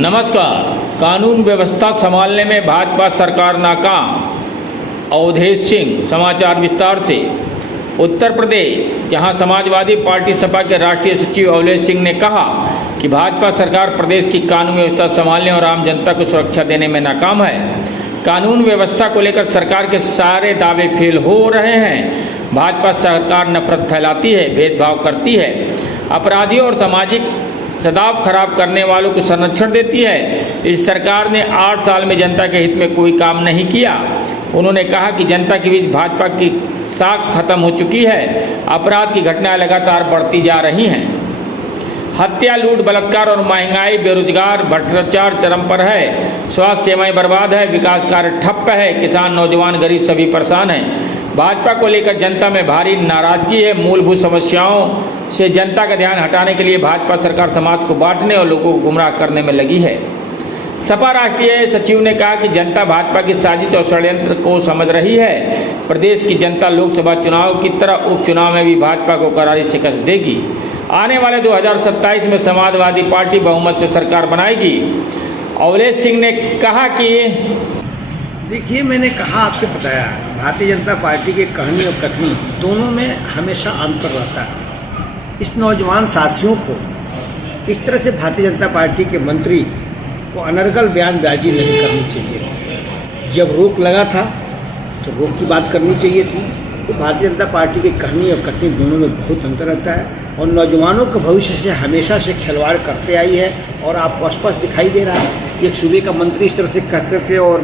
नमस्कार। कानून व्यवस्था संभालने में भाजपा सरकार नाकाम, अवधेश सिंह। समाचार विस्तार से। उत्तर प्रदेश, जहां समाजवादी पार्टी सपा के राष्ट्रीय सचिव अवधेश सिंह ने कहा कि भाजपा सरकार प्रदेश की कानून व्यवस्था संभालने और आम जनता को सुरक्षा देने में नाकाम है। कानून व्यवस्था को लेकर सरकार के सारे दावे फेल हो रहे हैं। भाजपा सरकार नफरत फैलाती है, भेदभाव करती है, अपराधियों और सामाजिक सदाव खराब करने वालों को संरक्षण देती है। इस सरकार ने 8 साल में जनता के हित में कोई काम नहीं किया। उन्होंने कहा कि जनता के बीच भाजपा की साख खत्म हो चुकी है। अपराध की घटनाएं लगातार बढ़ती जा रही हैं। हत्या, लूट, बलात्कार और महंगाई, बेरोजगार, भ्रष्टाचार चरम पर है। स्वास्थ्य सेवाएं बर्बाद है, विकास कार्य ठप्प है, किसान, नौजवान, गरीब सभी परेशान हैं। भाजपा को लेकर जनता में भारी नाराजगी है। मूलभूत समस्याओं से जनता का ध्यान हटाने के लिए भाजपा सरकार समाज को बांटने और लोगों को गुमराह करने में लगी है। सपा राष्ट्रीय सचिव ने कहा कि जनता भाजपा की साजिश और षड्यंत्र को समझ रही है। प्रदेश की जनता लोकसभा चुनाव की तरह उपचुनाव में भी भाजपा को करारी शिकस्त देगी। आने वाले 2027 में समाजवादी पार्टी बहुमत से सरकार बनाएगी। अवधेश सिंह ने कहा कि देखिए, मैंने कहा, आपसे बताया, भारतीय जनता पार्टी के कहनी और कथनी दोनों में हमेशा अंतर रहता है। इस नौजवान साथियों को इस तरह से भारतीय जनता पार्टी के मंत्री को अनर्गल बयानबाजी नहीं करनी चाहिए। जब रोक लगा था तो रोक की बात करनी चाहिए थी। तो भारतीय जनता पार्टी की कहनी और कथनी दोनों में बहुत अंतर रहता है और नौजवानों के भविष्य से हमेशा से खिलवाड़ करते आई है और आपको स्पष्ट दिखाई दे रहा है। एक सूबे का मंत्री इस तरह से कहते थे और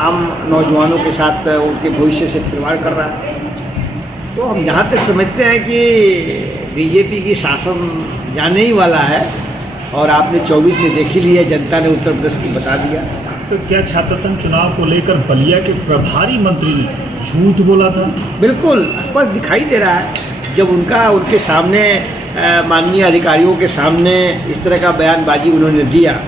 आम नौजवानों के साथ उनके भविष्य से खिलवाड़ कर रहा है। तो हम जहाँ तक समझते हैं कि बीजेपी की शासन जाने ही वाला है और आपने 24 में देख ही लिया, जनता ने उत्तर प्रदेश की बता दिया। तो क्या छात्र संघ चुनाव को लेकर बलिया के प्रभारी मंत्री ने झूठ बोला था? बिल्कुल स्पष्ट दिखाई दे रहा है। जब उनके सामने माननीय अधिकारियों के सामने इस तरह का बयानबाजी उन्होंने दिया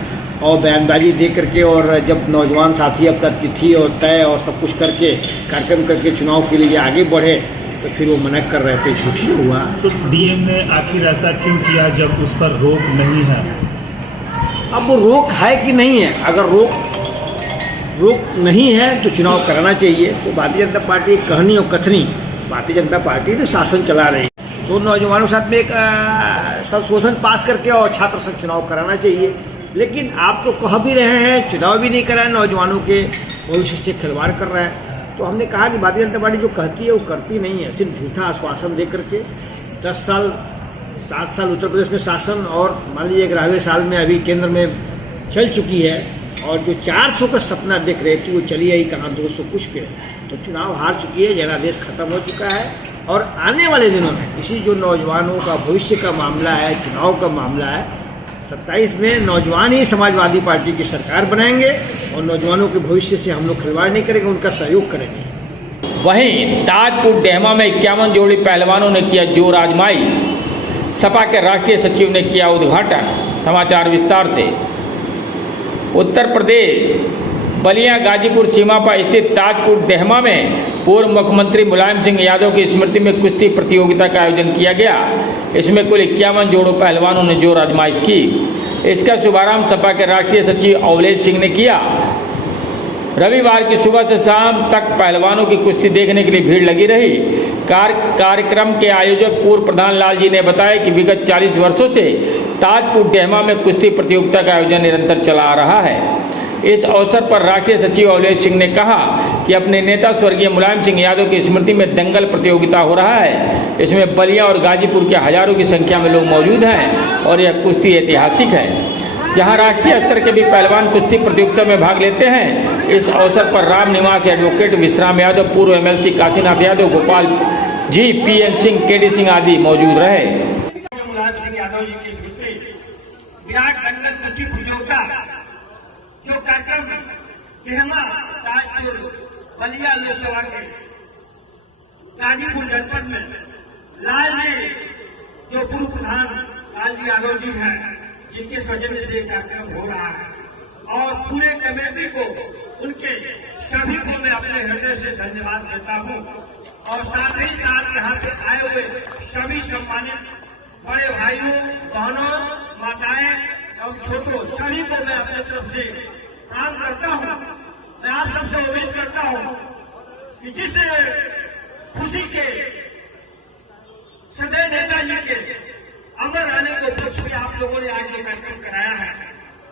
और बयानबाजी दे करके और जब नौजवान साथी अपना तिथि और तय और सब कुछ करके कार्यक्रम करके चुनाव के लिए आगे बढ़े तो फिर वो मना कर रहे थे, झूठी हुआ। तो डीएम ने आखिर ऐसा क्यों किया जब उस पर रोक नहीं है? अब वो रोक है कि नहीं है? अगर रोक नहीं है तो चुनाव कराना चाहिए। तो भारतीय जनता पार्टी कहनी और कथनी, भारतीय जनता पार्टी तो शासन चला रही है। तो नौजवानों के साथ में एक संशोधन पास करके और छात्र संघ चुनाव कराना चाहिए। लेकिन आप तो कह भी रहे हैं चुनाव भी नहीं कराए, नौजवानों के भविष्य से खिलवाड़ कर रहा है। तो हमने कहा कि भारतीय जनता पार्टी जो कहती है वो करती नहीं है। सिर्फ झूठा आश्वासन दे करके 10 साल 7 साल उत्तर प्रदेश में शासन और मान लीजिए 11वें साल में अभी केंद्र में चल चुकी है और जो 400 का सपना देख रहे थे वो चली आई कहाँ 200 कुछ पे। तो चुनाव हार चुकी है, जनादेश खत्म हो चुका है और आने वाले दिनों में इसी जो नौजवानों का भविष्य का मामला है, चुनाव का मामला है, 27 में नौजवान ही समाजवादी पार्टी की सरकार बनाएंगे और नौजवानों के भविष्य से हम लोग खिलवाड़ नहीं करेंगे, उनका सहयोग करेंगे। वहीं ताजपुर डेहमा में 51 जोड़ी पहलवानों ने किया जोर आजमाइश। सपा के राष्ट्रीय सचिव ने किया उद्घाटन। समाचार विस्तार से। उत्तर प्रदेश बलिया गाजीपुर सीमा पर स्थित ताजपुर डेहमा में पूर्व मुख्यमंत्री मुलायम सिंह यादव की स्मृति में कुश्ती प्रतियोगिता का आयोजन किया गया। इसमें कुल 51 जोड़ों पहलवानों ने जोर आजमाइश की। इसका शुभारंभ सपा के राष्ट्रीय सचिव अवधेश सिंह ने किया। रविवार की सुबह से शाम तक पहलवानों की कुश्ती देखने के लिए भीड़ लगी रही। कार्यक्रम के आयोजक पूर्व प्रधान लाल जी ने बताया कि विगत 40 वर्षों से ताजपुर डेहमा में कुश्ती प्रतियोगिता का आयोजन निरंतर चला आ रहा है। इस अवसर पर राष्ट्रीय सचिव अवधेश सिंह ने कहा कि अपने नेता स्वर्गीय मुलायम सिंह यादव की स्मृति में दंगल प्रतियोगिता हो रहा है। इसमें बलिया और गाजीपुर के हजारों की संख्या में लोग मौजूद हैं और यह कुश्ती ऐतिहासिक है, जहां राष्ट्रीय स्तर के भी पहलवान कुश्ती प्रतियोगिता में भाग लेते हैं। इस अवसर पर राम निवास एडवोकेट विश्राम यादव, पूर्व MLC Kashinath Yadav, Gopal ji, PN Singh, KD Singh आदि मौजूद रहे। मुलायम सिंह यादव जी की स्मृति विराट दंगल कुश्ती प्रतियोगिता जो कार्यक्रम डेहमा ताजपुर बलिया लोकसभा के गाजीपुर जनपद में लाल जी जो पूर्व प्रधान लाल जी यादव जी हैं, जिनके सौजन्य से कार्यक्रम हो रहा है और पूरे कमेटी को, उनके सभी को मैं अपने हृदय से धन्यवाद देता हूं और साथ ही साथ यहाँ पे आए हुए सभी सम्मानित बड़े भाइयों, बहनों, माताएं, एवं छोटों सभी को मैं अपनी तरफ से प्रणाम करता हूँ। मैं आप सबसे उम्मीद करता हूँ कि जिस खुशी के सदैव नेताजी के अमर रहने को उपलक्ष्य में आप लोगों ने आज ये कार्यक्रम कराया है,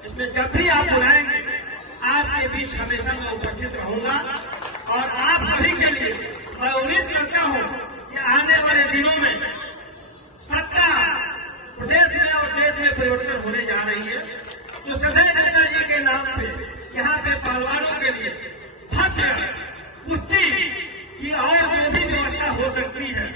इसमें जब भी आप बुलाएंगे आपके बीच हमेशा मैं उपस्थित रहूंगा। और आप सभी के लिए मैं उम्मीद करता हूं कि आने वाले दिनों में सत्ता प्रदेश में और देश में परिवर्तन होने जा रही है। तो सदैव नेताजी के नाम पे यहाँ पे पहलवानों के लिए भव्य कुश्ती की और जो भी व्यवस्था हो सकती है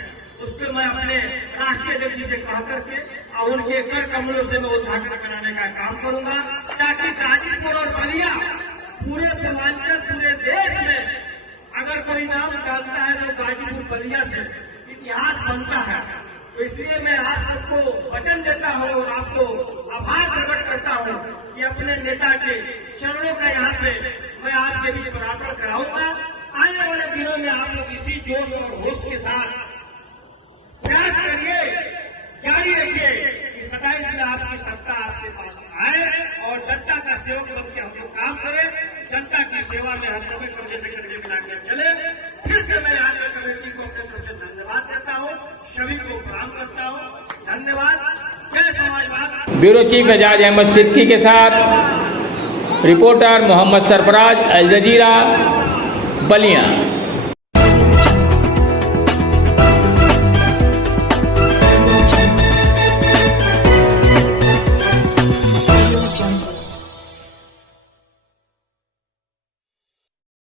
उसको मैं अपने राष्ट्रीय अध्यक्ष जी से कह करके और उनके कर कमलों से मैं उद्घाटन कराने का काम करूंगा, ताकि गाजीपुर और बलिया पूरे पूर्वांचल पूरे देश में अगर कोई नाम डालता है तो गाजीपुर बलिया से इतिहास बनता है। तो इसलिए मैं आप सबको वचन देता हूँ और आपको आभार प्रकट करता हूँ कि अपने नेता के चरणों का यहाँ पे मैं आपके बीच पदार्पण कराऊंगा। आने वाले दिनों में आप लोग इसी जोश और होश के साथ प्रयास करिए, जारी रखिए कि 27 में आपकी सत्ता आपके पास आए और जनता का सेवक बन के हम लोग काम करें, जनता की सेवा में हम सभी कंधे से कंधे मिलाकर चले। फिर से मैं यहाँ के कमेटी को अपने तरफ से धन्यवाद देता हूँ, सभी को प्रणाम करता हूँ। धन्यवाद। जय समाजवाद। ब्यूरो चीफ एजाज अहमद सिद्दीकी के साथ रिपोर्टर मोहम्मद सरफराज, अल जजीरा, बलिया।